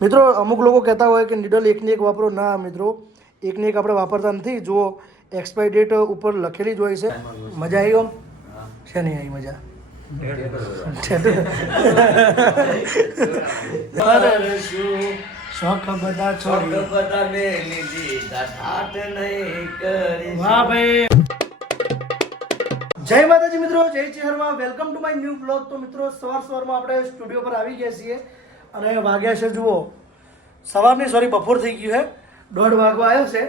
મિત્રો અમુક લોકો કહેતા હોય કે નીડલ એકની એક વાપરો. ના મિત્રો, એકની એક આપણે વાપરતા નથી. જો એક્સપાયરી ડેટ ઉપર લખેલી જ હોય છે. મજા આવી આમ છે નહીં આવી મજા? શોખ બધા છોડી વાહ ભાઈ. જય માતાજી મિત્રો, જય ચેહરમાં. Welcome to my new blog. તો મિત્રો સવારમાં આપણે સ્ટુડિયો પર આવી ગયા છીએ અને વાગ્યા છે જુઓ બપોર થઈ ગયું છે, 1:30 વાગવા આવ્યો છે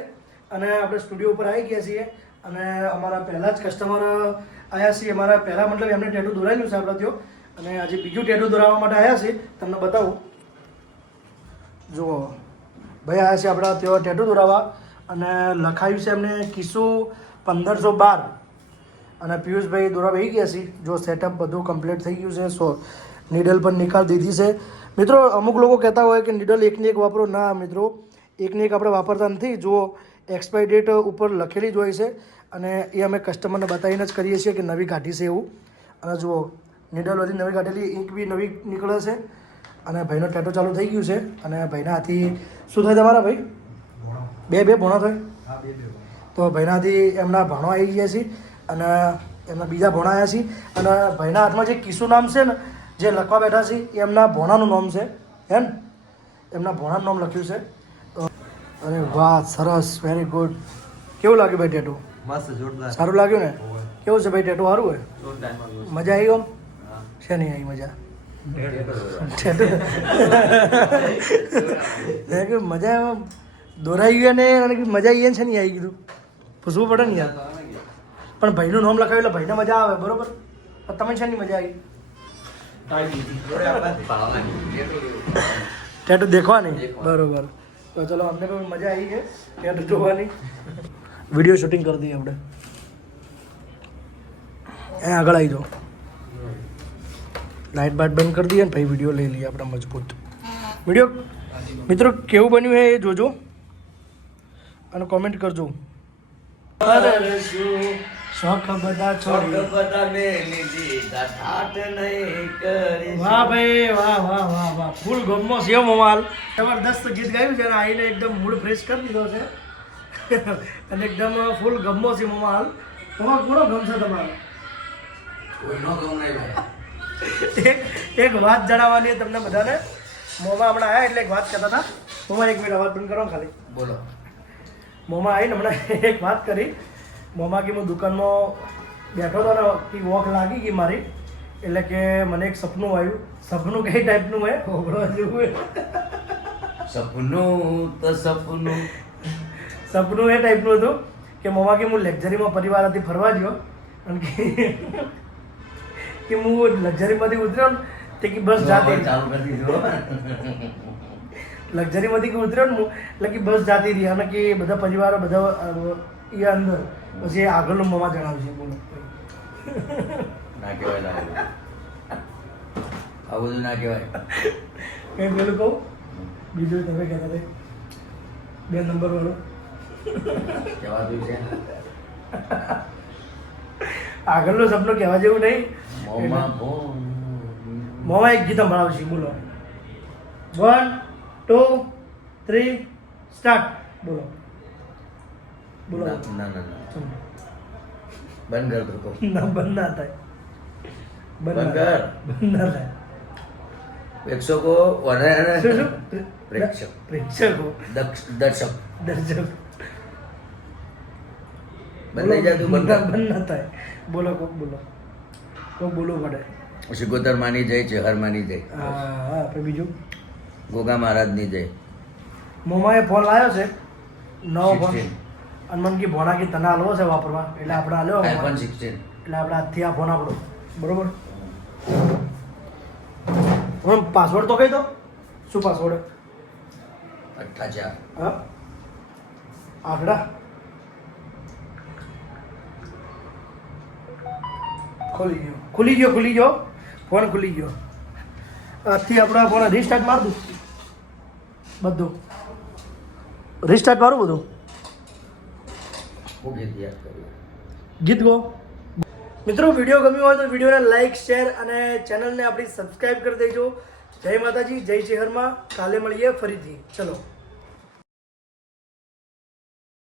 અને આપણે સ્ટુડિયો ઉપર આવી ગયા છીએ. અને અમારા પહેલા જ કસ્ટમર આવ્યા છીએ. અમારા પહેલા મતલબ એમને ટેટુ દોરાયેલું છે આપણા ત્યાં, અને આજે બીજું ટેટુ દોરાવવા માટે આવ્યા છે. તમને બતાવું, જુઓ ભાઈ આવ્યા છે આપણા ત્યાં ટેટુ દોરાવવા અને લખાયું છે એમને કિસ્સુ 1512 અને પિયુષભાઈ દોરા બેસી ગયા છે. જો સેટઅપ બધું કમ્પ્લીટ થઈ ગયું છે. નીડલ પણ નિકાલ દીધી છે. મિત્રો અમુક લોકો કહેતા હોય કે નીડલ એકની એક વાપરો. ના મિત્રો, એકની એક આપણે વાપરતા નથી. જો એક્સપાયરી ડેટ ઉપર લખેલી જ હોય છે અને એ અમે કસ્ટમરને બતાવીને જ કરીએ છીએ કે નવી કાઢી છે એવું. અને જુઓ નીડલ બધી નવી કાઢેલી, ઇંક બી નવી નીકળે છે અને ભાઈનો ટેટો ચાલુ થઈ ગયું છે. અને ભાઈના હાથી શું થાય તમારા ભાઈ? બે ભોણા થાય. તો ભાઈના હાથી એમના ભાણો આવી ગયા છે અને એમના બીજા ભોણા આવ્યા છે. અને ભાઈના હાથમાં જે કિસ્સુ નામ છે ને, જે લખવા બેઠા છે એ એમના ભોણાનું નામ છે. હે ને, એમના ભોણાનું નામ લખ્યું છે. અરે વાહ, સરસ, વેરી ગુડ. કેવું લાગ્યું ભાઈ ટેટુ? મસ્ત, જોરદાર. સારું લાગ્યું ને? કેવું છે ભાઈ ટેટુ? સારું હોય? મજા આવી આમ છે નહીં આવી મજા? મજા દોરાઈ ગયા ને મજા આવી છે નહીં આવી કીધું પૂછવું પડે ને યાર. પણ ભાઈનું નામ લખાવ્યું એટલે ભાઈને મજા આવે, બરોબર? પણ તમે છે નહીં મજા આવી ટેટુ દેખવાની? બરોબર. તો ચલો, અમને પણ મજા આવી છે ટેટુ જોવાની. વિડીયો શૂટિંગ કરી દઈએ આપણે. એ આગળ આવી જાઓ, લાઇટ બાઇટ બંધ કરી દઈએ ને ભાઈ વિડીયો લઈ લઈએ આપણે મજબૂત વિડીયો. મિત્રો કેવું બન્યું છે એ જોજો અને કોમેન્ટ કરજો. શોખ બધા છોડી વાહ ભાઈ, વાહ વાહ વાહ વાહ. ફૂલ ગમો છે મોમાલ. જબરદસ્ત ગીત ગાયું છે અને આઈને એકદમ મૂડ ફ્રેશ કરી દીધો છે અને એકદમ ફૂલ ગમો છે મોમાલ. તમારો કોનો ગમશે તમારો? એક વાત જણાવવાની તમને બધાને. મોમાં હમણાં આવ્યા એટલે એક વાત કરતા હતા. મોમાં એક મિનિટ અવાજ બંધ કરો ખાલી. બોલો. મોમાં આવીને હમણાં એક વાત કરી. મોમાં કે હું દુકાનમાં બેઠો હતો ને કે વોક લાગી ગઈ મારી, એટલે કે મને એક સપનું આવ્યું. સપનું કઈ ટાઈપનું હોય હોબળવા જેવું? સપનું એ ટાઈપનું હતું કે મોમાં કે હું લક્ઝરીમાં પરિવારથી ફરવા ગયો અને કે હું લક્ઝરીમાંથી ઉતર્યો ને તે કે બસ જાતી લક્ઝરીમાંથી ઉતર્યો ને એટલે કે બસ જાતી રહી અને કે બધા પરિવારો બધા એ અંદર પછી આગળનું મોમાં જણાવશે. બોલો. ના કહેવાય, આ બધું ના કહેવાય. કઈ પેલું કહું? બીજું તમે કહેતા હતા 2 નંબર વાળો કહેવાતું છે. આગળનું સપનું કહેવા જેવું નહીં. મોમાં એક ગીત સંભળાવશે. બોલો. 1 2 3 સ્ટાર્ટ. બોલો બોલો. ના બંધ કર દો. ના, બંધ ના થાય. બંધ કર. બંધ ના થાય. પ્રેક્ષકો પ્રેક્ષકો દર્શક બંધ થઈ જાય. તું બંધ ના થાય. બોલો કોક બોલો, કોક બોલવું પડે. સિકોતર માની જય, ચેહર માની જય, હા. બીજું ગોગા મહારાજની જય. મોમાં એ ફોન લાવ્યો છે, નવો ફોન. અને મને કે ભોણા કે તને હાલવો છે વાપરવા, એટલે આપણે હાલ્યો iPhone 16. એટલે આપણે આજથી આ ફોન આપણો, બરોબર? પાસવર્ડ તો કહી દો. શું પાસવર્ડ? 88. હા, આંકડા ખુલી ગયો ફોન ખુલી ગયો. આજથી આપણા ફોન રિસ્ટાર્ટ માર દઉં, બધું રિસ્ટાર્ટ મારું બધું. ગીત ગો. મિત્રો વિડીયો ગમ્યો હોય તો વિડીયોને લાઈક, શેર અને ચેનલને આપણી સબસ્ક્રાઈબ કરી દેજો. જય માતાજી, જય ચેહરમાં. કાલે મળીએ ફરીથી. ચલો.